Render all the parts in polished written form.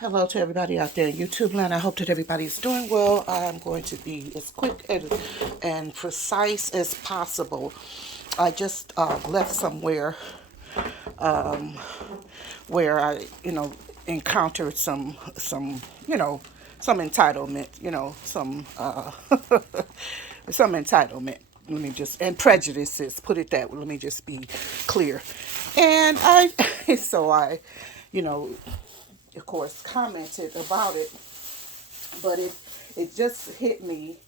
Hello to everybody out there in YouTube land. I hope that everybody's doing well. I'm going to be as quick and precise as possible. I just left somewhere where I, encountered some entitlement, some entitlement. Let me just, and prejudices, put it that way. Let me just be clear. And so I, you know, of course, commented about it, but it just hit me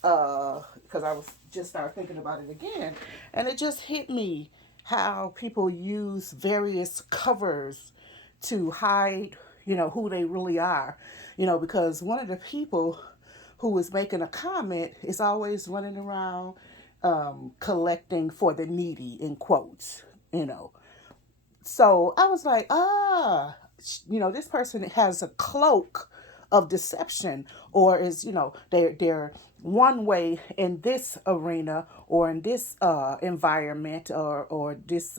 because I was just started thinking about it again, and it just hit me how people use various covers to hide, who they really are, because one of the people who was making a comment is always running around collecting for the needy in quotes, so I was like, this person has a cloak of deception, or is, they're one way in this arena or in this environment or this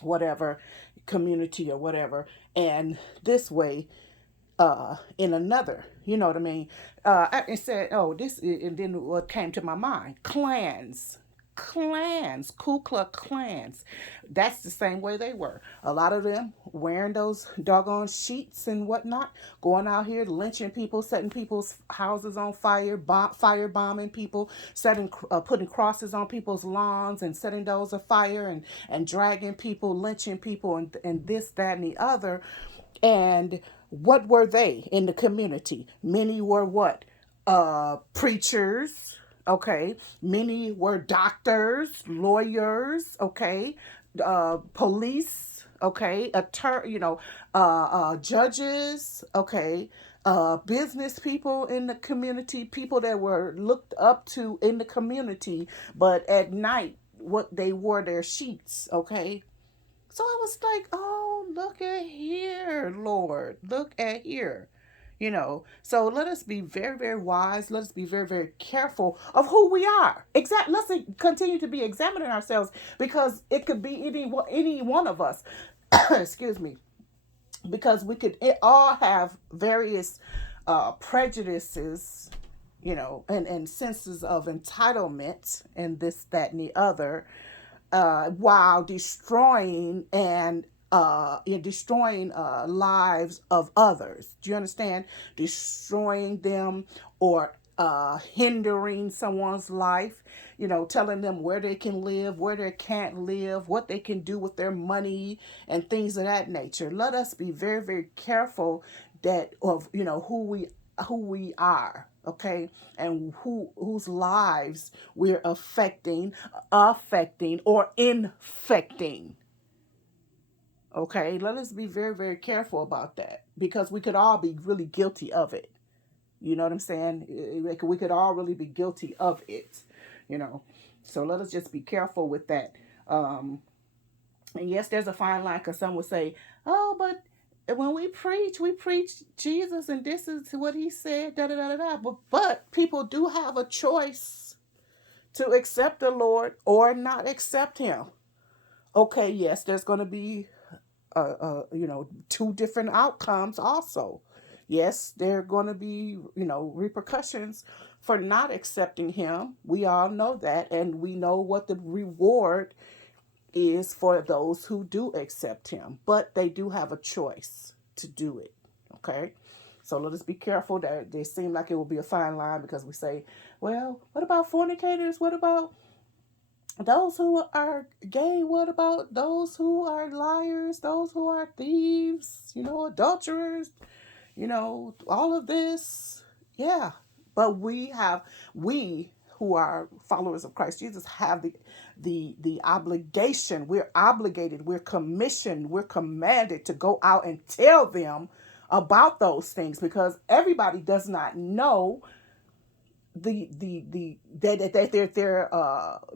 whatever community or whatever, and this way in another. You know what I mean? I said, oh, this, and then what came to my mind? Clans, Ku Klux Klans. That's the same way they were. A lot of them wearing those doggone sheets and whatnot, going out here lynching people, setting people's houses on fire, fire bombing people, putting crosses on people's lawns and setting those afire, and dragging people, lynching people, and this, that, and the other. And what were they in the community? Many were what? Preachers, okay? Many were doctors, lawyers, okay? Police, okay? Judges, okay? Business people in the community, people that were looked up to in the community, but at night, what they wore their sheets, okay? So I was like, oh, look at here, Lord. Look at here. So let us be very, very wise. Let us be very, very careful of who we are. Let's continue to be examining ourselves, because it could be any one of us. Excuse me. Because we could all have various prejudices, and senses of entitlement and this, that, and the other, while destroying lives of others. Do you understand? Destroying them, or hindering someone's life, telling them where they can live, where they can't live, what they can do with their money, and things of that nature. Let us be very, very careful who we are, okay, and whose lives we're affecting or infecting. Okay, let us be very, very careful about that, because we could all be really guilty of it. You know what I'm saying? We could all really be guilty of it, you know. So let us just be careful with that. And yes, there's a fine line, because some would say, oh, but when we preach Jesus, and this is what he said, da da da da da. But people do have a choice to accept the Lord or not accept him. Okay, yes, there's going to be two different outcomes also. Yes, there are going to be, repercussions for not accepting him. We all know that, and we know what the reward is for those who do accept him. But they do have a choice to do it. Okay? So let us be careful that they seem like it will be a fine line, because we say, well, what about fornicators? What about those who are gay? What about those who are liars? Those who are thieves? Adulterers? All of this. Yeah. But we who are followers of Christ Jesus have the obligation. We're obligated, we're commissioned, we're commanded to go out and tell them about those things, because everybody does not know the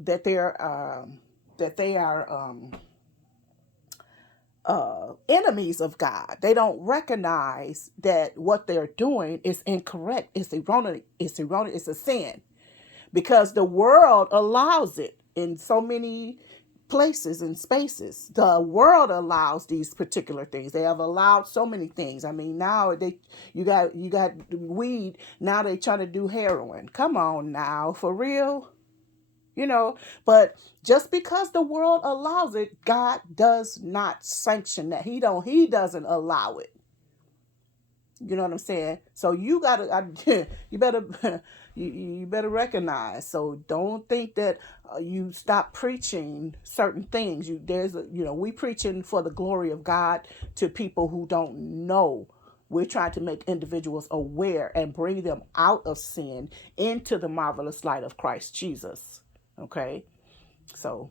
that they are enemies of God. They don't recognize that what they're doing is incorrect. It's erroneous. It's erroneous. It's a sin, because the world allows it in so many places and spaces. The world allows these particular things. They have allowed so many things. I mean, now you got weed. Now they trying to do heroin. Come on now, for real. You know, but just because the world allows it, God does not sanction that. He doesn't allow it. You know what I'm saying? So you gotta, you better, you better recognize. So don't think that you stop preaching certain things. We preaching for the glory of God to people who don't know. We're trying to make individuals aware and bring them out of sin into the marvelous light of Christ Jesus. Okay, so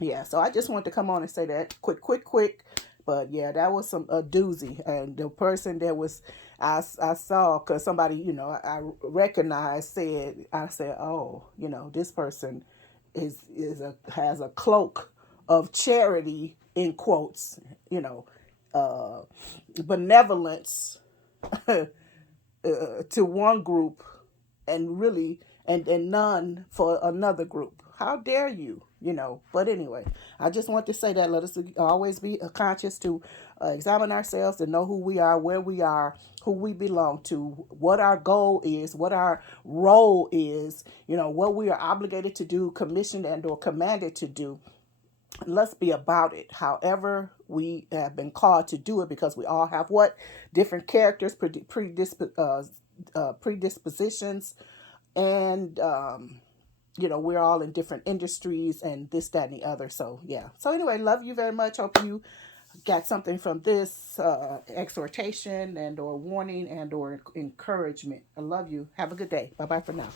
yeah, so I just wanted to come on and say that quick. But yeah, that was a doozy. And the person that was, I saw, because somebody, I recognized, I said, oh, this person has a cloak of charity, in quotes, uh, benevolence to one group, and really and none for another group. How dare you? But anyway, I just want to say that let us always be conscious to examine ourselves, to know who we are, where we are, who we belong to, what our goal is, what our role is, what we are obligated to do, commissioned and or commanded to do. Let's be about it. However, we have been called to do it, because we all have what different characters, predispositions, and we're all in different industries and this, that, and the other. So yeah. So anyway, love you very much. Hope you got something from this exhortation and or warning and or encouragement. I love you. Have a good day. Bye bye for now.